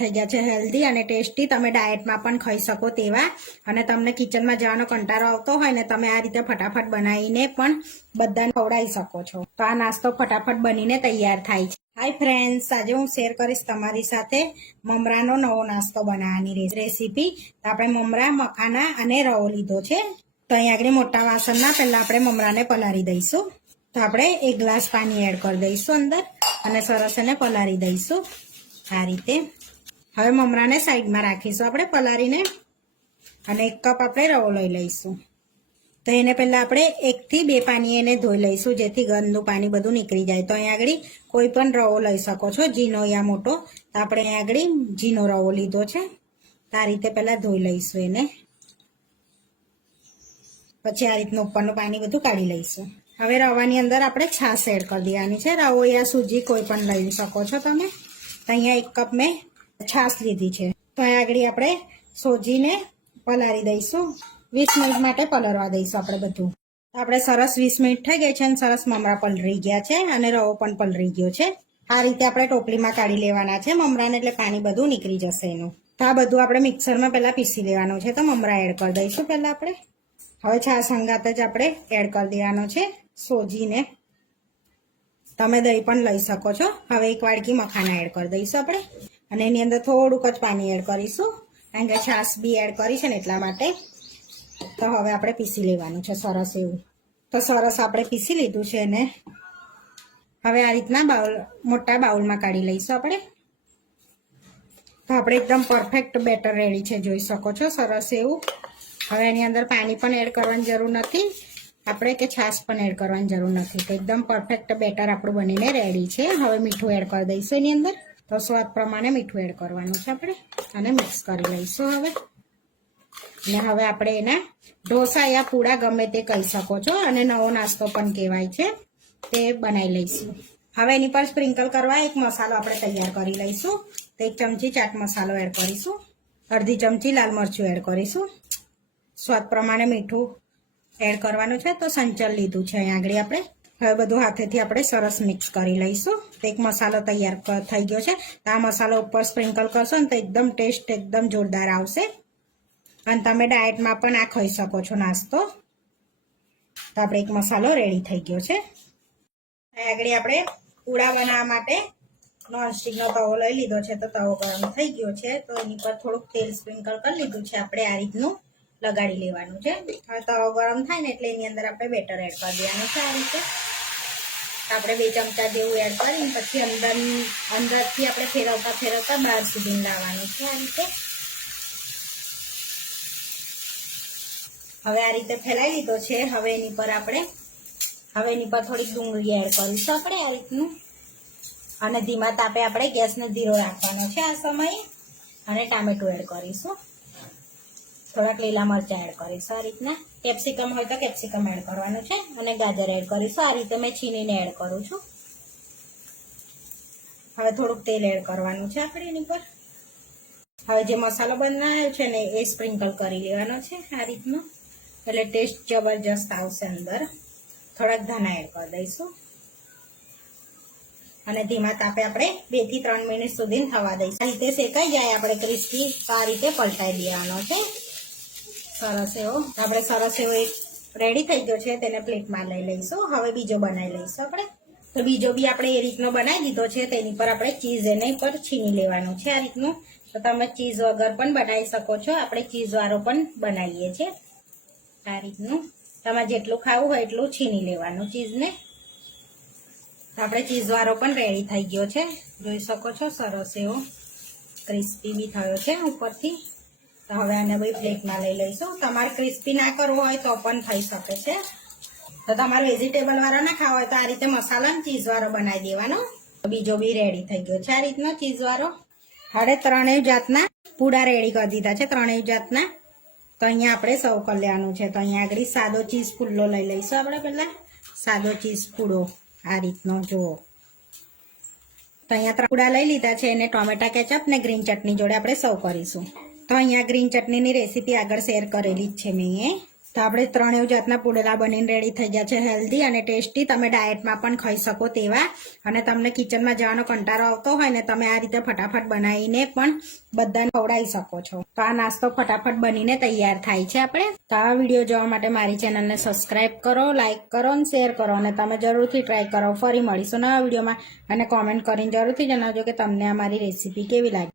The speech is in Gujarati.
થઈ ગયા છે હેલ્ધી અને ટેસ્ટી, તમે ડાયટમાં પણ ખાઈ શકો તેવા, અને તમને કિચનમાં જવાનો કંટાળો આવતો હોય ને તમે આ રીતે ફટાફટ બનાવીને પણ બધાને ખવડાવી શકો છો. તો આ નાસ્તો ફટાફટ બનીને તૈયાર થાય છે. હાય ફ્રેન્ડ્સ, આજે હું શેર કરીશ તમારી સાથે મમરાનો નવો નાસ્તો બનાવવાની રેસીપી. તો આપણે મમરા, મખાના અને રવો લીધો છે. તો અહીં આગળ મોટા વાસણમાં પહેલા આપણે મમરાને પલાળી દઈશું. તો આપણે 1 ગ્લાસ પાણી એડ કરી દઈશું અંદર અને સરસ એને પલાળી દઈશું આ રીતે. હવે મમરાને સાઈડમાં રાખીશું આપણે પલાળીને, અને 1 કપ આપણે રવો લઈ લઈશું. તો એને પહેલા આપણે 1 થી 2 પાણી એને ધોઈ લઈશું, જેથી ગંદુ પાણી બધું નીકળી જાય. તો અહીં આગળ કોઈ પણ રવો લઈ શકો છો, ઝીણો યા મોટો. તો આપણે અહીં આગળ ઝીણો રવો લીધો છે. તો આ રીતે પહેલા ધોઈ લઈશું એને, પછી આ રીતનું ઉપરનું પાણી બધું કાઢી લઈશું. હવે રવાની અંદર આપણે છાશ એડ કરી દેવાની છે. રવો યા સૂજી કોઈ પણ લઈ શકો છો તમે. તો અહીંયા 1 કપ મેં છાશ લીધી છે. તો અહીં આગળ આપણે સોજીને પલાળી દઈશું. 20 મિનિટ માટે પલળવા દઈશું આપણે બધું. આપણે સરસ 20 મિનિટ થઈ ગઈ છે અને સરસ મમરા પલળી ગયા છે અને રવો પણ પલળી ગયો છે. આ રીતે આપણે ટોપલીમાં કાઢી લેવાના છે મમરાને, એટલે પાણી બધું નીકળી જશે એનું. તો આ બધું આપણે મિક્સરમાં પહેલા પીસી લેવાનું છે. તો મમરા એડ કરી દઈશું પહેલા આપણે. હવે છાશ સંગાત જ આપણે એડ કરી દેવાનો છે સોજીને. તમે દહીં પણ લઈ શકો છો. હવે 1 વાડકી મખાના એડ કરી દઈશું આપણે, અને એની અંદર થોડુંક જ પાણી એડ કરીશું, કારણ કે છાશ બી એડ કરી છે ને એટલા માટે. તો હવે આપણે પીસી લેવાનું છે સરસ એવું. તો સરસ આપણે પીસી લીધું છે એને. હવે આ રીતના મોટા બાઉલમાં કાઢી લઈશું આપણે. તો આપણે એકદમ પરફેક્ટ બેટર રેડી છે, જોઈ શકો છો સરસ એવું. હવે એની અંદર પાણી પણ એડ કરવાની જરૂર નથી આપણે, કે છાશ પણ એડ કરવાની જરૂર નથી. તો એકદમ પરફેક્ટ બેટર આપણું બનીને રેડી છે. હવે મીઠું એડ કરી દઈશું એની અંદર. તો સ્વાદ પ્રમાણે મીઠું એડ કરવાનું છે આપણે, અને મિક્સ કરી લઈશું હવે. અને હવે આપણે એના ઢોસા યા પૂડા ગમે તે કહી શકો છો, અને નવો નાસ્તો પણ કહેવાય છે, તે બનાવી લઈશું. હવે એની પર સ્પ્રિંકલ કરવા એક મસાલો આપણે તૈયાર કરી લઈશું. તો 1 ચમચી ચાટ મસાલો એડ કરીશું, અડધી ચમચી લાલ મરચું એડ કરીશું, સ્વાદ પ્રમાણે મીઠું એડ કરવાનું છે. તો સંચળ લીધું છે અહીં આગળ આપણે. હવે બધું હાથેથી આપણે સરસ મિક્સ કરી લઈશું. તો એક મસાલો તૈયાર થઈ ગયો છે. તો આ મસાલો ઉપર સ્પ્રિંકલ કરશો ને તો એકદમ ટેસ્ટ એકદમ જોરદાર આવશે, અને તમે ડાયટમાં પણ આ ખાઈ શકો છો નાસ્તો. તો આપણે એક મસાલો રેડી થઈ ગયો છે. આગળ આપણે પૂડા બનાવવા માટે નોનસ્ટિકનો તવો લઈ લીધો છે. તો તવો ગરમ થઈ ગયો છે. તો એની પર થોડુંક તેલ સ્પ્રિંકલ કરી લીધું છે આપણે, આ રીતનું લગાડી લેવાનું છે. હવે તવો ગરમ થાય ને એટલે એની અંદર આપણે બેટર એડ કરી દેવાનું છે આ રીતે. આપણે 2 ચમચા જેવું એડ કરીને પછી અંદરથી આપણે ફેરવતા બહાર સુધી લાવવાનું છે આ રીતે. હવે આ રીતે ફેલાઈ લીધો છે. હવે એની પર થોડીક ડુંગળી એડ કરીશું આપણે આ રીતનું, અને ધીમા તાપે આપણે ગેસને ધીરો રાખવાનો છે આ સમયે. અને ટામેટું એડ કરીશું, થોડાક લીલા મરચાં એડ કરીશું આ રીતના. કેપ્સિકમ હોય તો કેપ્સિકમ એડ કરવાનું છે, અને ગાજર એડ કરીશું. આ રીતે મેં છીનીને એડ કરું છું. હવે થોડુંક તેલ એડ કરવાનું છે આપણે એની પર. હવે જે મસાલો બનાવ્યો છે ને એ સ્પ્રિંકલ કરી લેવાનો છે આ રીતનો, એટલે ટેસ્ટ જબરજસ્ત આવશે અંદર. થોડાક ધાણા એડ કરી દઈશું, અને ધીમા તાપે આપણે 2 થી 3 મિનિટ સુધી થવા દઈશું. આ રીતે શેકાઈ જાય આપણે ક્રિસ્પી, તો આ રીતે પલટાઈ દેવાનો છે સરસ એવો. આપણે સરસ એવો એક રેડી થઈ ગયો છે, તેને પ્લેટમાં લઈ લઈશું. હવે બીજો બનાવી લઈશું આપણે. તો બીજો બી આપણે એ રીતનો બનાવી દીધો છે. તેની પર આપણે ચીઝ એની પર છીની લેવાનું છે આ રીતનું. તો તમે ચીઝ વગર પણ બનાવી શકો છો, આપણે ચીઝવાળો પણ બનાવીએ છીએ આ રીતનું. તમારે જેટલું ખાવું હોય એટલું છીની લેવાનું ચીઝને. આપણે ચીઝવાળો પણ રેડી થઈ ગયો છે, જોઈ શકો છો સરસ એવો ક્રિસ્પી બી થયો છે ઉપરથી. તો હવે આને બી પ્લેટમાં લઈ લઈશું. તમારે ક્રિસ્પી ના કરવો હોય તો પણ થઈ શકે છે. તો તમારે વેજીટેબલ વાળો ના ખાવા હોય તો આ રીતે મસાલા અને ચીઝવાળો બનાવી દેવાનો. બીજો બી રેડી થઈ ગયો છે આ રીતનો ચીઝવાળો. હવે 3 જાતના પૂડા રેડી કરી દીધા છે, 3 જાતના. તો અહીંયા આપણે સર્વ કરી લેવાનું છે. તો અહીંયા આગળ સાદો ચીઝ પુલ્લો લઈ લઈશું આપણે પહેલા. સાદો ચીઝ પૂડો આ રીતનો જુઓ. તો અહીંયા 3 પૂડા લઈ લીધા છે, એને ટોમેટા કેચઅપ ને ગ્રીન ચટણી જોડે આપણે સર્વ કરીશું. તો અહીંયા ગ્રીન ચટણીની રેસીપી આગળ શેર કરેલી જ છે મેં. તો આપણે ત્રણેય જાતના પુડલા બનીને રેડી થઈ ગયા છે, હેલ્ધી અને ટેસ્ટી. તમે ડાયટમાં પણ ખાઈ શકો તેવા. અને તમને કિચનમાં જવાનો કંટાળો આવતો હોય ને, તમે આ રીતે ફટાફટ બનાવીને પણ બધાને ખવડાવી શકો છો. તો આ નાસ્તો ફટાફટ બનીને તૈયાર થાય છે આપણે. તો આ વિડીયો જોવા માટે મારી ચેનલને સબસ્ક્રાઇબ કરો, લાઇક કરો અને શેર કરો. અને તમે જરૂરથી ટ્રાય કરો. ફરી મળીશું નવા વિડીયોમાં અને કોમેન્ટ કરીને જરૂરથી જણાવજો કે તમને અમારી રેસીપી કેવી લાગી.